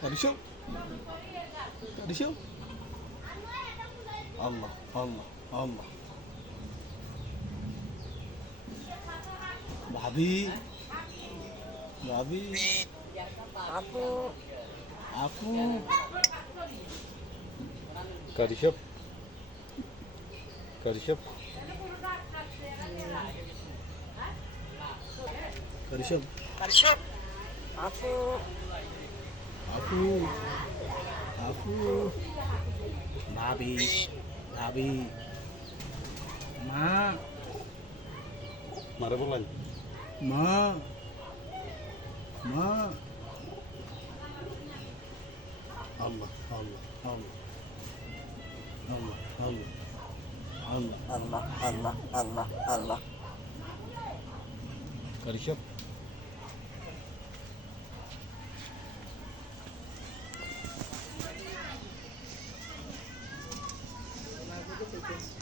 Karışım. Karışım. Allah Allah Allah. Babi. Babi. Aku. Karışıp. Karışıp. Karışım. Karışık. Aku. Aku. Aku. Babi. Babi. Ma. Mara bolan. Ma. Ma. Allah Allah Allah. Allah Allah. Allah. Allah Allah Allah Allah. Karışıp.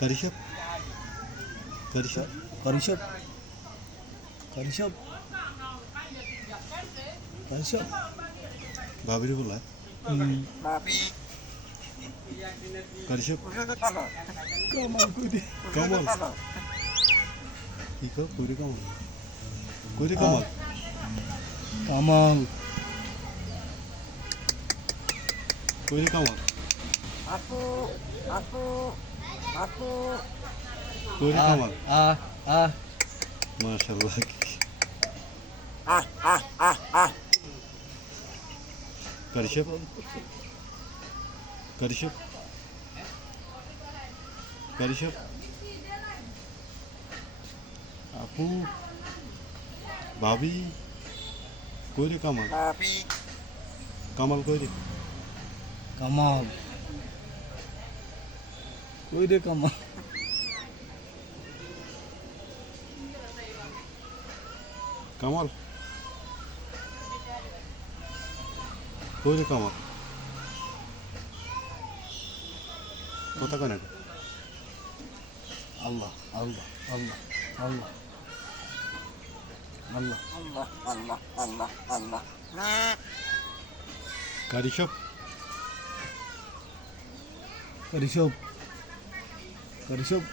Karışıp. Karışıp. Karışım. Karışım. Karışım. Babiri bolan. Babi. Karışıp. Udah kalau. Kamal kudi. Kamal. Kalau. Iko kuri kamal. Kuri kamal. Kamal. Kuri kamal. Aku. Aku. Aku. Kuri kamal. Ah. Maşallah. Karışıp. Karışıp. Karışıp. Apu. Babi. Kuri kamal. Babi. Kamal kuri. Kamal. Kudi Kamal. Kamal. Kuri kamal. Kota kan ada? Allah Allah Allah Allah. Allah. Allah Allah Allah Allah. Karışıp. Karışım. Karışım.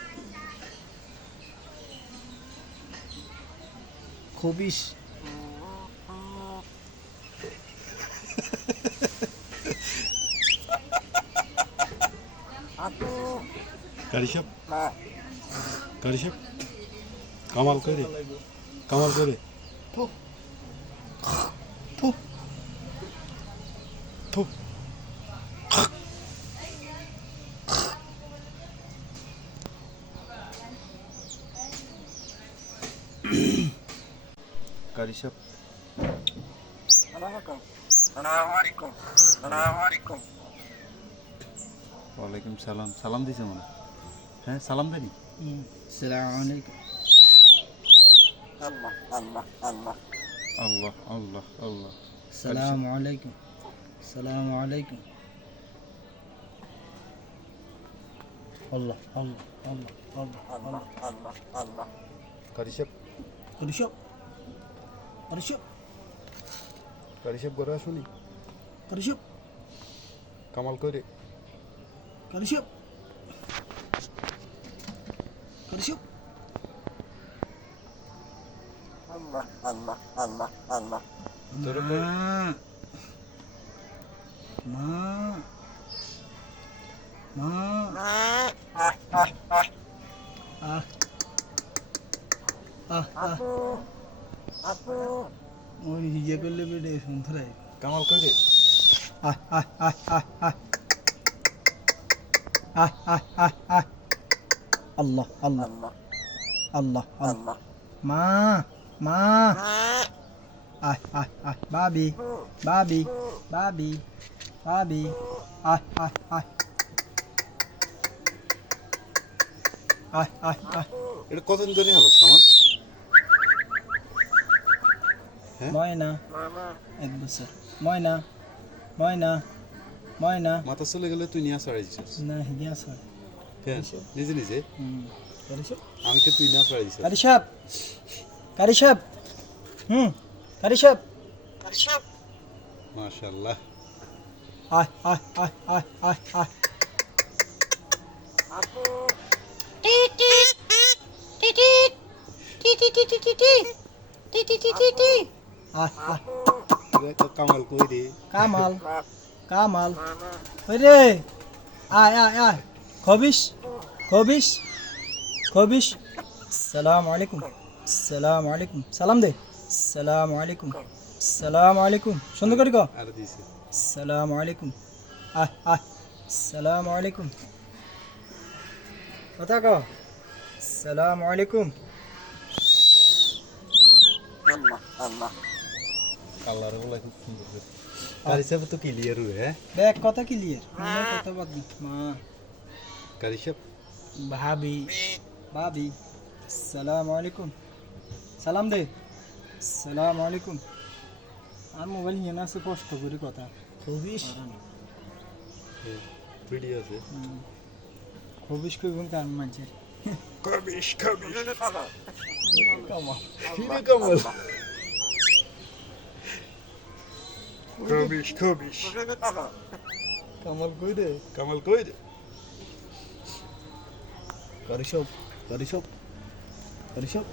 Kobiş. Aku. Karışıp. Nah. Karışıp. Kamal kuri. Kamal kuri. Puh. Puh. Tuh. Karışıp. Assalamualaikum. Assalamualaikum. Assalamualaikum. ওয়ালাইকুম সালাম সালাম দিছে মনে হ্যাঁ সালাম দেনি Selamünaleyküm. Allah Allah Allah. আল্লাহ আল্লাহ আল্লাহ Selamünaleyküm. Selamünaleyküm. Allah Allah Allah Allah Allah Allah. Allah Allah. karışıp Karışım. Karışım. karışıp করে শুনি Karışım. Kamal করে Karışım. Karışım. Allah Allah Allah Allah. Terus, Ma. Ma. Ma. Ah ah ah. Ah. Ah ah. Aku. ওই ইয়ে করলে বেড়ে শুনতে কামাল করে ah ah ah ah ah ah ah ah ah Allah Allah Allah Allah Allah Allah. ma ma ah ah ah babi babi babi babi ah ah ah ah ah ah এটা কতদিন ধরে হলো কামাল ময়না Mama. এক বছর ময়না ময়না ময়না মাথা চলে গেলে তুই নিয়ে আসা দিছিস না হিয়া স্যার ফ্যান নিজে নিজে কারিশাব আমি তো তুই না করে দিছি কারিশাব কারিশাব কারিশাব মাশাআল্লাহ আয় আয় আয় আয় আয় আয় আপু আয় আয় রে তো কামাল কই রে কামাল কামাল ওই রে আয় আয় আয় খবিস খবিস খবিস সালাম আলাইকুম সালাম আলাইকুম সালাম দে সালাম আলাইকুম সালাম আলাইকুম সুন্দর করে কো আর দিছে সালাম আলাইকুম আয় আয় সালাম আলাইকুম কথা কো সালাম আলাইকুম আল্লাহ আল্লাহ কালার গুলো খুব সুন্দর কারিশাব তো ক্লিয়ার হয়ে হ্যাঁ দেখ কথা ক্লিয়ার কথা বাদ দি মা কারিশাব ভাবি ভাবি সালাম আলাইকুম সালাম দে সালাম আলাইকুম আর মোবাইল নিয়ে না আছে কষ্ট করে কথা খবিস ভিডিও আছে খবিস কইবন কার মাঝে কবিশ কবিশ কামা ফিরে কামাল কবিশ কবিশ কামাল কই রে কামাল কই রে কারিশব কারিশব কারিশব